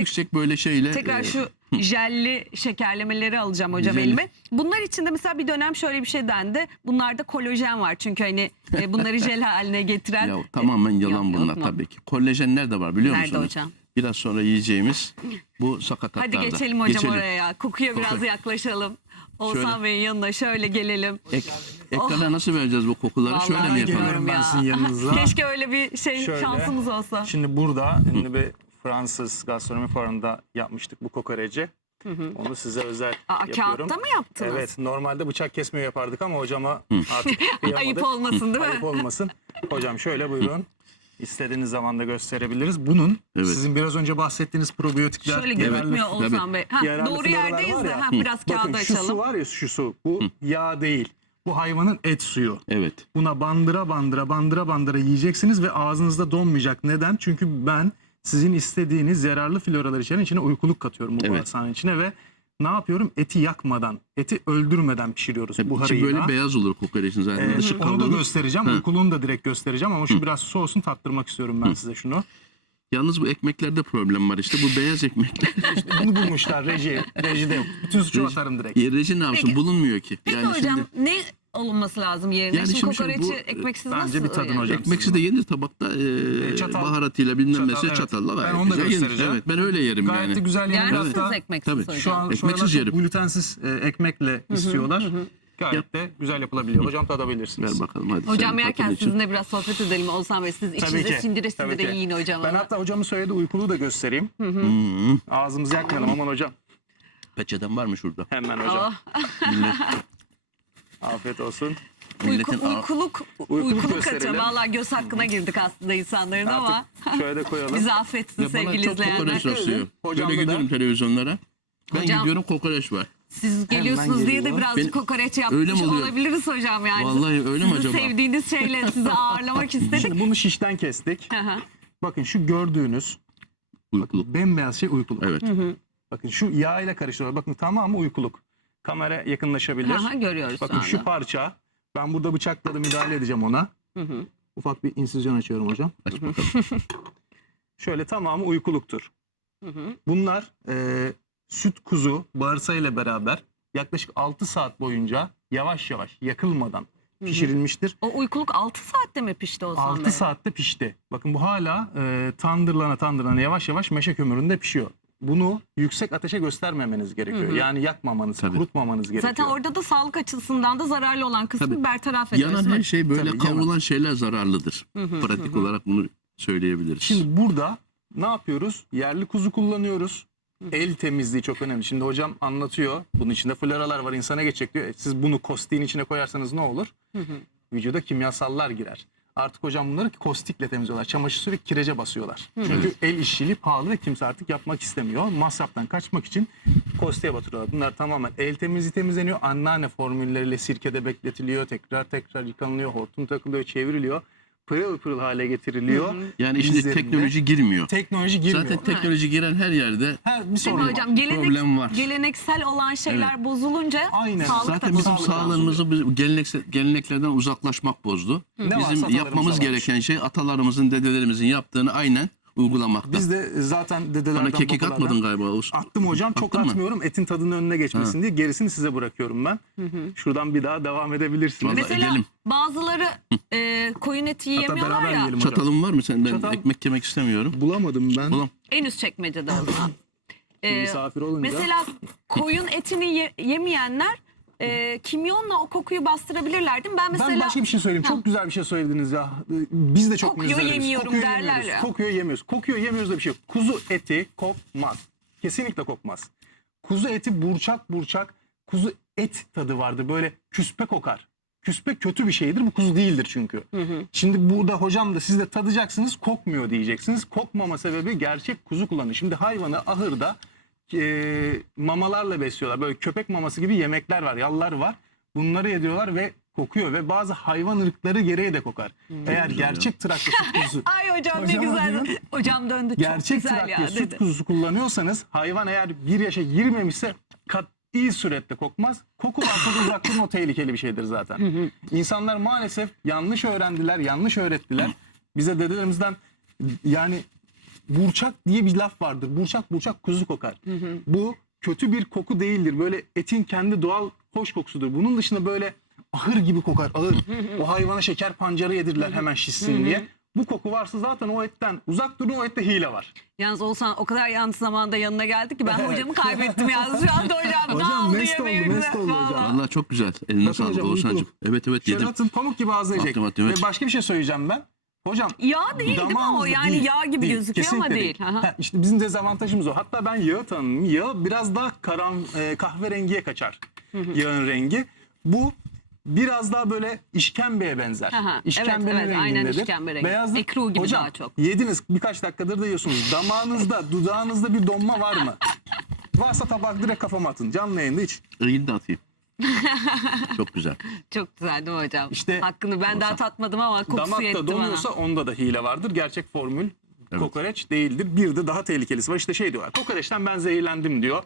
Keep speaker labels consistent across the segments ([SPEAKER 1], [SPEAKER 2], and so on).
[SPEAKER 1] yüksek böyle şeyle.
[SPEAKER 2] Tekrar şu jelli şekerlemeleri alacağım hocam
[SPEAKER 1] Jelli.
[SPEAKER 2] elime. Bunlar içinde mesela bir dönem şöyle bir şey dendi. Bunlarda kolajen var çünkü hani bunları jel haline getiren.
[SPEAKER 1] Ya tamamen yalan
[SPEAKER 2] Yok
[SPEAKER 1] bunlar
[SPEAKER 2] mu?
[SPEAKER 1] tabii ki. Kollajen nerede var biliyor
[SPEAKER 2] Nerede
[SPEAKER 1] musunuz?
[SPEAKER 2] hocam?
[SPEAKER 1] Biraz sonra yiyeceğimiz bu sakatatlarda.
[SPEAKER 2] Hadi geçelim hocam oraya ya. Kokuya biraz
[SPEAKER 1] Koku.
[SPEAKER 2] yaklaşalım. Oğuzhan
[SPEAKER 1] Şöyle.
[SPEAKER 2] Bey'in yanına şöyle gelelim.
[SPEAKER 1] Ekrana nasıl vereceğiz bu kokuları?
[SPEAKER 2] Vallahi
[SPEAKER 1] Şöyle mi yapalım?
[SPEAKER 2] bilmiyorum
[SPEAKER 3] Ben
[SPEAKER 2] ya.
[SPEAKER 3] sizin yanınıza.
[SPEAKER 2] Keşke öyle bir şey
[SPEAKER 3] Şöyle.
[SPEAKER 2] şansımız olsa.
[SPEAKER 3] Şimdi burada ünlü bir Fransız gastronomi fuarında yapmıştık bu kokoreci. Onu size özel yapıyorum.
[SPEAKER 2] Kağıtta mı yaptınız?
[SPEAKER 3] Evet, normalde bıçak kesmiyor yapardık ama hocama artık kıyamadık.
[SPEAKER 2] Ayıp olmasın değil mi?
[SPEAKER 3] Ayıp olmasın. Hocam şöyle buyurun. İstediğiniz zaman da gösterebiliriz. Bunun
[SPEAKER 1] Evet.
[SPEAKER 3] sizin biraz önce bahsettiğiniz probiyotikler,
[SPEAKER 2] Şöyle
[SPEAKER 3] yararlı-
[SPEAKER 2] gözükmüyor Oğuzhan
[SPEAKER 1] tabii.
[SPEAKER 2] Bey. Ha,
[SPEAKER 3] yararlı
[SPEAKER 2] doğru
[SPEAKER 3] floralar
[SPEAKER 2] yerdeyiz
[SPEAKER 3] var
[SPEAKER 2] de
[SPEAKER 3] ya.
[SPEAKER 2] biraz
[SPEAKER 3] Bakın
[SPEAKER 2] kağıdı
[SPEAKER 3] şu su
[SPEAKER 2] açalım.
[SPEAKER 3] var ya, şu su. Bu yağ değil. Bu hayvanın et suyu.
[SPEAKER 1] Evet.
[SPEAKER 3] Buna bandıra yiyeceksiniz ve ağzınızda donmayacak. Neden? Çünkü ben sizin istediğiniz yararlı floralar içine uykuluk katıyorum bu
[SPEAKER 1] Evet.
[SPEAKER 3] bağırsağın içine ve ne yapıyorum? Eti yakmadan, eti öldürmeden pişiriyoruz
[SPEAKER 1] İçi
[SPEAKER 3] buharıyla.
[SPEAKER 1] böyle beyaz olur kokoreçin zaten. Dışı
[SPEAKER 3] Onu da
[SPEAKER 1] kavrulur.
[SPEAKER 3] göstereceğim. Uykuluğunu da direkt göstereceğim ama şu biraz soğusun, tattırmak istiyorum ben size şunu.
[SPEAKER 1] Yalnız bu ekmeklerde problem var işte. Bu beyaz ekmekler.
[SPEAKER 3] İşte bunu bulmuşlar rejide yok. Bütün suçu atarım direkt.
[SPEAKER 1] Reji ne yapsın?
[SPEAKER 2] Peki.
[SPEAKER 1] Bulunmuyor ki.
[SPEAKER 2] Peki
[SPEAKER 1] Yani
[SPEAKER 2] hocam
[SPEAKER 1] şimdi
[SPEAKER 2] ne olunması lazım yerine?
[SPEAKER 1] Yani
[SPEAKER 2] şimdi
[SPEAKER 1] şimdi
[SPEAKER 2] kokoreçi
[SPEAKER 1] bu,
[SPEAKER 2] ekmeksiz
[SPEAKER 3] bence
[SPEAKER 2] nasıl?
[SPEAKER 3] bir tadın hocam.
[SPEAKER 1] ekmeksiz de yenir tabakta
[SPEAKER 3] Çatal.
[SPEAKER 1] baharatıyla bilmem
[SPEAKER 3] Çatal,
[SPEAKER 1] nesi
[SPEAKER 3] evet.
[SPEAKER 1] çatalla
[SPEAKER 3] Ben
[SPEAKER 1] gayet
[SPEAKER 3] onu da
[SPEAKER 1] güzel yenir.
[SPEAKER 3] göstereceğim.
[SPEAKER 1] Evet ben öyle yerim
[SPEAKER 3] Gayet
[SPEAKER 1] yani.
[SPEAKER 3] de güzel
[SPEAKER 2] Yer
[SPEAKER 3] yenir.
[SPEAKER 2] misiniz
[SPEAKER 3] Hatta
[SPEAKER 2] ekmeksiz
[SPEAKER 1] Tabii.
[SPEAKER 2] hocam?
[SPEAKER 3] şu an
[SPEAKER 1] Ekmeksiz
[SPEAKER 3] şuralar
[SPEAKER 1] yerim.
[SPEAKER 3] çok glutensiz ekmekle istiyorlar. Gayet de güzel yapılabiliyor. Hocam tadabilirsiniz.
[SPEAKER 1] Ver bakalım hadi.
[SPEAKER 2] Hocam
[SPEAKER 1] senin
[SPEAKER 2] yerken
[SPEAKER 1] tatın için.
[SPEAKER 2] sizinle biraz sohbet edelim Oğuzhan Bey. Siz
[SPEAKER 3] Tabii
[SPEAKER 2] içinize
[SPEAKER 3] ki.
[SPEAKER 2] sindire
[SPEAKER 3] Tabii
[SPEAKER 2] sindire
[SPEAKER 3] ki.
[SPEAKER 2] yiyin hocam.
[SPEAKER 3] Ben hatta hocamın söylediği uykuluğu da göstereyim. Ağzımızı yakmayalım aman hocam.
[SPEAKER 1] Peçeten var mı şurada?
[SPEAKER 3] Hemen hocam.
[SPEAKER 1] Millet,
[SPEAKER 3] Afiyet olsun.
[SPEAKER 1] milletin
[SPEAKER 2] Uykuluk katı.
[SPEAKER 3] gösterelim.
[SPEAKER 2] Valla göz hakkına girdik aslında insanların ama
[SPEAKER 3] Artık şöyle de koyalım.
[SPEAKER 2] bizi affetsin
[SPEAKER 1] Ya bana
[SPEAKER 2] sevgili
[SPEAKER 1] çok
[SPEAKER 2] izleyenler.
[SPEAKER 1] kokoreç rastlıyor.
[SPEAKER 3] Hocam
[SPEAKER 1] Böyle
[SPEAKER 3] da
[SPEAKER 1] gidiyorum televizyonlara. Ben
[SPEAKER 2] Hocam-
[SPEAKER 1] gidiyorum kokoreç var.
[SPEAKER 2] Siz geliyorsunuz diye de
[SPEAKER 3] geliyor.
[SPEAKER 2] birazcık
[SPEAKER 1] Benim-
[SPEAKER 2] kokoreç
[SPEAKER 1] Öyle
[SPEAKER 2] yapmış
[SPEAKER 1] mi oluyor?
[SPEAKER 2] olabiliriz hocam yani.
[SPEAKER 1] Vallahi öyle mi
[SPEAKER 2] Sizin
[SPEAKER 1] acaba?
[SPEAKER 2] sevdiğiniz şeyle sizi ağırlamak istedik.
[SPEAKER 3] Şimdi bunu şişten kestik.
[SPEAKER 2] Hı hı.
[SPEAKER 3] Bakın şu gördüğünüz
[SPEAKER 1] Uykuluk.
[SPEAKER 3] bembeyaz şey uykuluk.
[SPEAKER 1] Evet.
[SPEAKER 3] Bakın şu yağ ile karıştırıyorlar. Bakın tamamı uykuluk. Kamera yakınlaşabilir.
[SPEAKER 2] Hı hı, görüyoruz
[SPEAKER 3] Bakın
[SPEAKER 2] şu
[SPEAKER 3] şu
[SPEAKER 2] anda.
[SPEAKER 3] parça. Ben burada bıçakla da müdahale edeceğim ona. Ufak bir insizyon açıyorum hocam.
[SPEAKER 1] Aç bakalım.
[SPEAKER 3] Şöyle tamamı uykuluktur. Bunlar süt kuzu bağırsağıyla beraber yaklaşık 6 saat boyunca yavaş yavaş yakılmadan pişirilmiştir.
[SPEAKER 2] O uykuluk 6 saatte mi pişti Oğuzhan
[SPEAKER 3] 6
[SPEAKER 2] Bey?
[SPEAKER 3] saatte pişti. Bakın bu hala tandırlana yavaş yavaş meşe kömüründe pişiyor. Bunu yüksek ateşe göstermemeniz gerekiyor. Yani yakmamanız,
[SPEAKER 1] Tabii.
[SPEAKER 3] kurutmamanız gerekiyor.
[SPEAKER 2] Zaten orada da sağlık açısından da zararlı olan kısmı
[SPEAKER 1] Tabii.
[SPEAKER 2] bertaraf ediyoruz.
[SPEAKER 1] Yanan her şey böyle
[SPEAKER 3] Tabii,
[SPEAKER 1] kavrulan şeyler zararlıdır. Pratik olarak bunu söyleyebiliriz.
[SPEAKER 3] Şimdi burada ne yapıyoruz? Yerli kuzu kullanıyoruz. El temizliği çok önemli. Şimdi hocam anlatıyor. Bunun içinde floralar var, insana geçecek diyor. Siz bunu kostiğin içine koyarsanız ne olur? Vücuda kimyasallar girer. Artık hocam bunları kostikle temizliyorlar. Çamaşır suyu ve kirece basıyorlar. Çünkü el işçiliği pahalı ve kimse artık yapmak istemiyor. Masraftan kaçmak için kostiğe batırıyorlar. Bunlar tamamen el temizliği temizleniyor. Anneanne formülleriyle sirkede bekletiliyor. Tekrar yıkanılıyor. Hortum takılıyor, çevriliyor. Pırıl pırıl hale getiriliyor.
[SPEAKER 1] Yani şimdi
[SPEAKER 3] Bizlerinde
[SPEAKER 1] teknoloji girmiyor.
[SPEAKER 3] teknoloji girmiyor.
[SPEAKER 1] Zaten teknoloji giren her yerde
[SPEAKER 3] Her bir
[SPEAKER 2] Değil
[SPEAKER 3] sorun
[SPEAKER 2] mi
[SPEAKER 3] var.
[SPEAKER 2] hocam?
[SPEAKER 1] problem var.
[SPEAKER 2] Geleneksel olan şeyler bozulunca
[SPEAKER 3] Aynen.
[SPEAKER 2] sağlık da
[SPEAKER 1] zaten bizim
[SPEAKER 2] bozuluyor.
[SPEAKER 1] sağlığımızı geleneklerden uzaklaşmak bozdu.
[SPEAKER 3] Ne varsa
[SPEAKER 1] Bizim
[SPEAKER 3] atalarımızda
[SPEAKER 1] yapmamız
[SPEAKER 3] varmış.
[SPEAKER 1] gereken şey atalarımızın, dedelerimizin yaptığını aynen uygulamakta.
[SPEAKER 3] Biz de zaten dedelerden
[SPEAKER 1] Bana kekik
[SPEAKER 3] babalardan
[SPEAKER 1] atmadın galiba. Oğuz.
[SPEAKER 3] attım hocam. Çok
[SPEAKER 1] Attın mı?
[SPEAKER 3] atmıyorum. Etin tadının önüne geçmesin diye. Gerisini size bırakıyorum ben. Şuradan bir daha devam edebilirsiniz.
[SPEAKER 1] Vallahi
[SPEAKER 2] Mesela
[SPEAKER 1] edelim.
[SPEAKER 2] bazıları koyun eti
[SPEAKER 3] Hatta
[SPEAKER 2] yiyemiyorlar
[SPEAKER 3] beraber
[SPEAKER 2] ya.
[SPEAKER 3] yiyelim hocam.
[SPEAKER 1] Çatalım var mı sen? Ben
[SPEAKER 3] Çatal-
[SPEAKER 1] ekmek yemek istemiyorum.
[SPEAKER 3] Bulamadım ben.
[SPEAKER 1] Bulam.
[SPEAKER 2] En üst çekmecede o zaman.
[SPEAKER 3] Misafir olunca.
[SPEAKER 2] Mesela koyun etini yemeyenler kimyonla o kokuyu bastırabilirler değil mi? Ben mesela
[SPEAKER 3] Ben başka bir şey söyleyeyim. Çok güzel bir şey söylediniz ya. Biz de çok
[SPEAKER 2] Kokuyor,
[SPEAKER 3] müzdaribız.
[SPEAKER 2] yemiyorum
[SPEAKER 3] Kokuyor
[SPEAKER 2] derler
[SPEAKER 3] yemiyoruz.
[SPEAKER 2] ya.
[SPEAKER 3] Kokuyor yemiyoruz. Kokuyor yemiyoruz da bir şey yok. Kuzu eti kokmaz. Kesinlikle kokmaz. Kuzu eti burçak kuzu et tadı vardır. Böyle küspe kokar. Küspe kötü bir şeydir. Bu kuzu değildir çünkü. Şimdi burada hocam da siz de tadacaksınız, kokmuyor diyeceksiniz. Kokmama sebebi gerçek kuzu kullanıyor. Şimdi hayvanı ahırda mamalarla besliyorlar. Böyle köpek maması gibi yemekler var, yallar var. Bunları yediyorlar ve kokuyor ve bazı hayvan ırkları gereği de kokar. Eğer gerçek Trakya süt kuzusu,
[SPEAKER 2] ay hocam ne
[SPEAKER 3] Hocam
[SPEAKER 2] güzel.
[SPEAKER 3] diyor.
[SPEAKER 2] Hocam döndü.
[SPEAKER 3] gerçek
[SPEAKER 2] Çok güzel
[SPEAKER 3] Trakya
[SPEAKER 2] ya
[SPEAKER 3] süt
[SPEAKER 2] dedi.
[SPEAKER 3] kuzusu kullanıyorsanız hayvan eğer bir yaşa girmemişse kat'i surette kokmaz. Koku varsa da uzak durun, o tehlikeli bir şeydir zaten. İnsanlar maalesef yanlış öğrendiler, yanlış öğrettiler. Bize dedelerimizden yani burçak diye bir laf vardır. Burçak burçak kuzu kokar. Bu kötü bir koku değildir. Böyle etin kendi doğal hoş kokusudur. Bunun dışında böyle ahır gibi kokar. Ahır. O hayvana şeker pancarı yedirirler hemen şişsin diye. Bu koku varsa zaten o etten uzak durun, o ette hile var.
[SPEAKER 2] Yalnız Oğuzhan o kadar yanlış zamanda yanına geldik ki ben hocamı kaybettim yalnız. Şu anda hocam ne
[SPEAKER 3] Hocam
[SPEAKER 2] aldı
[SPEAKER 3] mest oldu,
[SPEAKER 2] yemeğimize?
[SPEAKER 3] mest oldu hocam.
[SPEAKER 2] Vallahi.
[SPEAKER 1] Vallahi çok güzel. Eline
[SPEAKER 3] Bakın
[SPEAKER 1] sağlık
[SPEAKER 3] hocam,
[SPEAKER 1] Oğuzhan'cığım.
[SPEAKER 3] uykulu.
[SPEAKER 1] Evet
[SPEAKER 3] Şöyle
[SPEAKER 1] yedim.
[SPEAKER 3] atın, pamuk gibi ağzına yiyecek.
[SPEAKER 1] Attım, evet.
[SPEAKER 3] Ve başka bir şey söyleyeceğim ben. Hocam
[SPEAKER 2] Yağ değil değil mi o?
[SPEAKER 3] damağınızda
[SPEAKER 2] Yani
[SPEAKER 3] değil,
[SPEAKER 2] yağ gibi
[SPEAKER 3] değil,
[SPEAKER 2] gözüküyor ama
[SPEAKER 3] kesinlikle
[SPEAKER 2] değil. Aha.
[SPEAKER 3] Ha, işte bizim dezavantajımız o. Hatta ben yağı tanımım. Yağı biraz daha kahverengiye kaçar. Yağın rengi. Bu biraz daha böyle işkembeye benzer.
[SPEAKER 2] Aha,
[SPEAKER 3] İşkembenin
[SPEAKER 2] evet, aynen
[SPEAKER 3] rengindedir.
[SPEAKER 2] işkembe rengi.
[SPEAKER 3] Beyazlık.
[SPEAKER 2] Ekru gibi
[SPEAKER 3] Hocam,
[SPEAKER 2] daha çok.
[SPEAKER 3] yediniz birkaç dakikadır da yiyorsunuz. Damağınızda, dudağınızda bir donma var mı? Varsa tabak direkt kafama atın. Canlı yayında hiç.
[SPEAKER 1] İyi de atayım. Çok güzel.
[SPEAKER 2] Çok güzel değil mi hocam?
[SPEAKER 3] İşte
[SPEAKER 2] Hakkını ben daha tatmadım ama kokusu yetti
[SPEAKER 3] Damakta
[SPEAKER 2] bana.
[SPEAKER 3] donuyorsa onda da hile vardır. Gerçek formül kokoreç değildir. Bir de daha tehlikelisi var. İşte şey diyorlar. Kokoreçten ben zehirlendim diyor.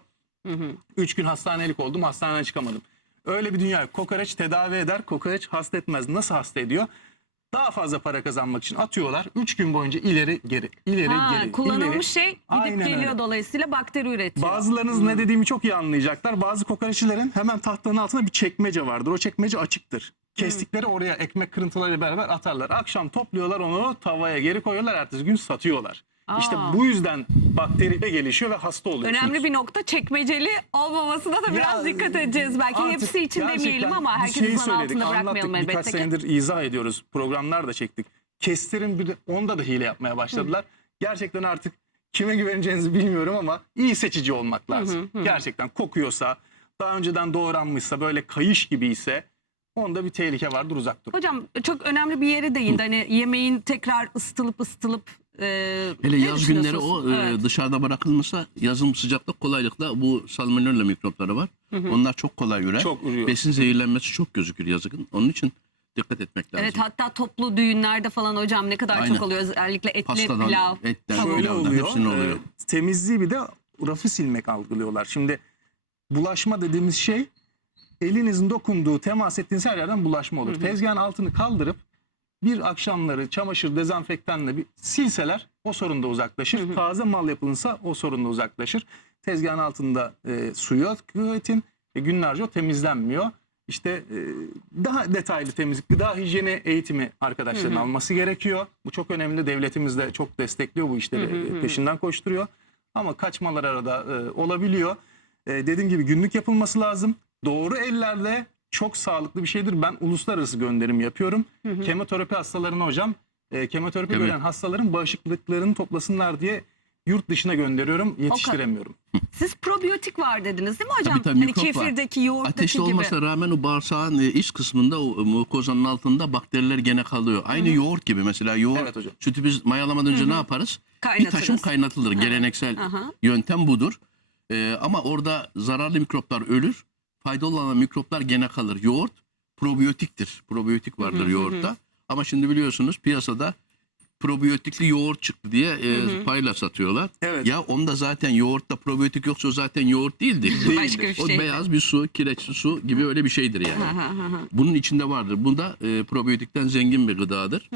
[SPEAKER 3] 3 gün hastanelik oldum, hastaneden çıkamadım. Öyle bir dünya yok. Kokoreç tedavi eder, kokoreç hasta etmez. Nasıl hasta ediyor? Daha fazla para kazanmak için atıyorlar. 3 gün boyunca ileri geri, ileri geri.
[SPEAKER 2] Kullanılmış
[SPEAKER 3] ileri.
[SPEAKER 2] şey gidip
[SPEAKER 3] Aynen
[SPEAKER 2] geliyor
[SPEAKER 3] öyle.
[SPEAKER 2] dolayısıyla bakteri üretiyor.
[SPEAKER 3] Bazılarınız ne dediğimi çok iyi anlayacaklar. Bazı kokoreççilerin hemen tahtanın altında bir çekmece vardır. O çekmece açıktır. Kestikleri oraya ekmek kırıntılarıyla beraber atarlar. Akşam topluyorlar onu, tavaya geri koyuyorlar. Ertesi gün satıyorlar. İşte bu yüzden bakteri de gelişiyor ve hasta oluyorsunuz.
[SPEAKER 2] Önemli bir nokta, çekmeceli olmamasına da biraz dikkat edeceğiz. Belki
[SPEAKER 3] Artık
[SPEAKER 2] hepsi için
[SPEAKER 3] gerçekten
[SPEAKER 2] demeyelim ama
[SPEAKER 3] biz
[SPEAKER 2] herkesi
[SPEAKER 3] şeyi
[SPEAKER 2] zan
[SPEAKER 3] söyledik,
[SPEAKER 2] altında bırakmayalım
[SPEAKER 3] anlattık,
[SPEAKER 2] elbette
[SPEAKER 3] birkaç
[SPEAKER 2] ki.
[SPEAKER 3] senedir izah ediyoruz. Programlar da çektik. Kestirin bir de onda da hile yapmaya başladılar. Gerçekten artık kime güveneceğinizi bilmiyorum ama iyi seçici olmak lazım. Gerçekten kokuyorsa, daha önceden doğranmışsa, böyle kayış gibi ise onda bir tehlike vardır, uzak durun.
[SPEAKER 2] Hocam çok önemli bir yere değindi. Hani yemeğin tekrar ısıtılıp
[SPEAKER 1] Hele
[SPEAKER 2] ne
[SPEAKER 1] yaz günleri o
[SPEAKER 2] düşünüyorsunuz? Evet.
[SPEAKER 1] dışarıda bırakılmışsa yazın sıcakta kolaylıkla bu salmonella mikropları var. Onlar çok kolay ürer.
[SPEAKER 3] Çok ürüyor.
[SPEAKER 1] Besin zehirlenmesi çok gözükür yazın. Onun için dikkat etmek lazım.
[SPEAKER 2] Evet, hatta toplu düğünlerde falan hocam ne kadar
[SPEAKER 1] Aynen.
[SPEAKER 2] çok oluyor. Özellikle etli
[SPEAKER 1] Pastadan,
[SPEAKER 2] pilav.
[SPEAKER 1] etten,
[SPEAKER 3] Şöyle
[SPEAKER 1] pilavdan
[SPEAKER 3] oluyor,
[SPEAKER 1] hepsinin oluyor.
[SPEAKER 3] temizliği bir de rafı silmek algılıyorlar. Şimdi bulaşma dediğimiz şey elinizin dokunduğu, temas ettiğiniz her yerden bulaşma olur. Tezgahın altını kaldırıp bir akşamları çamaşır dezenfektanla bir silseler o sorun da uzaklaşır. Taze mal yapılırsa o sorun da uzaklaşır. Tezgahın altında suyu akıyor etin ve günlerce o temizlenmiyor. İşte daha detaylı temizlik, gıda hijyeni eğitimi arkadaşların alması gerekiyor. Bu çok önemli. Devletimiz de çok destekliyor bu işleri, peşinden koşturuyor. Ama kaçmalar arada olabiliyor. Dediğim gibi günlük yapılması lazım. Doğru ellerle çok sağlıklı bir şeydir. Ben uluslararası gönderim yapıyorum. Kemoterapi hastalarına hocam, kemoterapi
[SPEAKER 1] Evet.
[SPEAKER 3] gören hastaların bağışıklıklarını toplasınlar diye yurt dışına gönderiyorum. Yetiştiremiyorum.
[SPEAKER 2] Siz probiyotik var dediniz değil mi hocam?
[SPEAKER 1] Tabii,
[SPEAKER 2] Hani
[SPEAKER 1] mikrop var.
[SPEAKER 2] kefirdeki, yoğurttaki
[SPEAKER 1] Ateşli
[SPEAKER 2] gibi.
[SPEAKER 1] olmasına rağmen o bağırsağın iç kısmında, o mukozanın altında bakteriler gene kalıyor. Aynı yoğurt gibi mesela, yoğurt
[SPEAKER 3] Evet hocam.
[SPEAKER 1] sütü biz mayalamadan önce ne yaparız? Bir
[SPEAKER 2] Kaynatırız.
[SPEAKER 1] taşım kaynatılır. Geleneksel
[SPEAKER 2] Aha.
[SPEAKER 1] yöntem budur. Ama orada zararlı mikroplar ölür. Faydalı olan mikroplar gene kalır. Yoğurt probiyotiktir. Probiyotik vardır yoğurtta. Ama şimdi biliyorsunuz piyasada probiyotikli yoğurt çıktı diye payla satıyorlar.
[SPEAKER 3] Evet.
[SPEAKER 1] Ya onda zaten yoğurtta probiyotik yoksa o zaten yoğurt değildir.
[SPEAKER 2] Başka bir
[SPEAKER 1] O
[SPEAKER 2] şey.
[SPEAKER 1] beyaz bir su, kireçli su gibi öyle bir şeydir yani. Bunun içinde vardır. Bu da probiyotikten zengin bir gıdadır.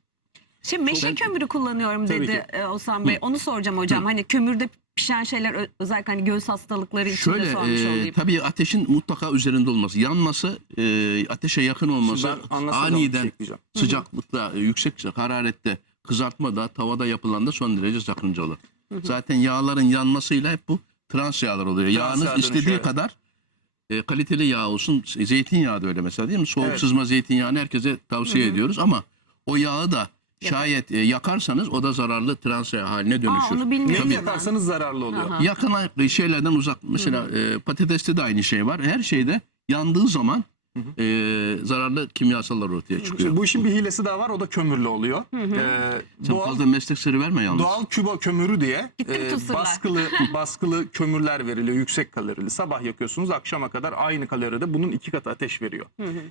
[SPEAKER 2] Şimdi meşe kömürü kullanıyorum
[SPEAKER 3] Tabii
[SPEAKER 2] dedi Oğuzhan Bey. Onu soracağım hocam. Hani kömürde pişen şeyler özellikle hani göğüs hastalıkları için de
[SPEAKER 1] Şöyle
[SPEAKER 2] sormuş olayım.
[SPEAKER 1] tabii ateşin mutlaka üzerinde olması, yanması, ateşe yakın olması,
[SPEAKER 3] Şimdi ben anlatsam da
[SPEAKER 1] aniden
[SPEAKER 3] ekleyeceğim.
[SPEAKER 1] sıcaklıkta, yüksek hararette, kızartmada, tavada yapılan da son derece sakıncalı. Zaten yağların yanmasıyla hep bu trans yağlar oluyor. Yağınız
[SPEAKER 3] yağa
[SPEAKER 1] istediği
[SPEAKER 3] dönüşüyor, evet.
[SPEAKER 1] kadar kaliteli yağ olsun. Zeytinyağı da öyle mesela, değil mi? Soğuk
[SPEAKER 3] Evet.
[SPEAKER 1] sızma zeytinyağını herkese tavsiye ediyoruz ama o yağı da şayet yakarsanız o da zararlı trans yağ haline dönüşür.
[SPEAKER 2] Onu bilmiyorum.
[SPEAKER 3] Neyi
[SPEAKER 2] ben.
[SPEAKER 3] yaparsanız zararlı oluyor.
[SPEAKER 1] Yakın şeylerden uzak. Mesela patateste de aynı şey var. Her şeyde yandığı zaman zararlı kimyasallar ortaya çıkıyor.
[SPEAKER 3] Şimdi bu işin bir hilesi daha var, o da kömürlü oluyor.
[SPEAKER 1] Sen fazla meslek sırrı verme yalnız.
[SPEAKER 3] Doğal kübo kömürü diye
[SPEAKER 2] Gittim tuzsuzlar.
[SPEAKER 3] baskılı kömürler veriliyor, yüksek kalorili. Sabah yakıyorsunuz, akşama kadar aynı kaloride bunun 2 katı ateş veriyor.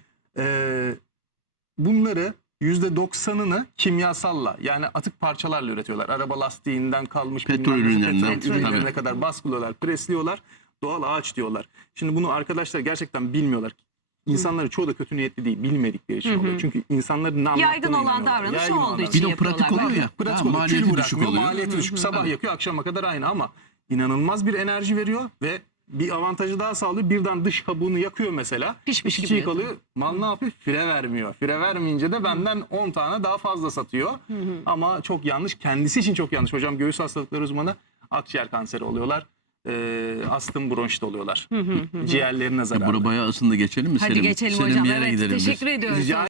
[SPEAKER 3] Bunları %90'ını kimyasalla, yani atık parçalarla üretiyorlar. Araba lastiğinden kalmış
[SPEAKER 1] Petrol
[SPEAKER 3] bilmem nesi,
[SPEAKER 1] ürünlerinden,
[SPEAKER 3] petrol ürünlerine
[SPEAKER 1] tabii.
[SPEAKER 3] kadar baskılıyorlar, presliyorlar. Doğal ağaç diyorlar. Şimdi bunu arkadaşlar gerçekten bilmiyorlar. İnsanların çoğu da kötü niyetli değil, bilmedikleri için oluyor. Çünkü insanların ne anlattığına
[SPEAKER 2] Yaygın olan
[SPEAKER 3] inanıyorlar.
[SPEAKER 2] davranış
[SPEAKER 3] Yaygın
[SPEAKER 2] o
[SPEAKER 3] olan
[SPEAKER 2] olduğu
[SPEAKER 3] davranış.
[SPEAKER 2] için
[SPEAKER 1] Bir de o pratik
[SPEAKER 2] yapıyorlar
[SPEAKER 1] oluyor
[SPEAKER 2] belki.
[SPEAKER 1] ya.
[SPEAKER 3] Pratik
[SPEAKER 1] Ha,
[SPEAKER 3] oluyor.
[SPEAKER 1] maliyeti
[SPEAKER 3] Kül
[SPEAKER 1] düşük
[SPEAKER 3] bırakmıyor,
[SPEAKER 1] oluyor.
[SPEAKER 3] maliyeti düşük. Sabah yakıyor, akşama kadar aynı ama inanılmaz bir enerji veriyor ve bir avantajı daha sağlıyor. Birden dış kabuğunu yakıyor mesela.
[SPEAKER 2] Pişmiş
[SPEAKER 3] İçi
[SPEAKER 2] gibi
[SPEAKER 3] çiğ kalıyor. Mal ne yapıyor? Fire vermiyor. Fire vermeyince de benden 10 tane daha fazla satıyor. Ama çok yanlış. Kendisi için çok yanlış. Hocam göğüs hastalıkları uzmanı, akciğer kanseri oluyorlar. Astım bronşit oluyorlar. Ciğerlerine zararlı.
[SPEAKER 1] Bura bayağı ısındı, geçelim mi
[SPEAKER 2] Hadi
[SPEAKER 1] Selim?
[SPEAKER 2] geçelim
[SPEAKER 1] Selim
[SPEAKER 2] hocam.
[SPEAKER 1] bir yere
[SPEAKER 2] Evet,
[SPEAKER 1] gidelim biz.
[SPEAKER 2] teşekkür ediyoruz.
[SPEAKER 3] Rica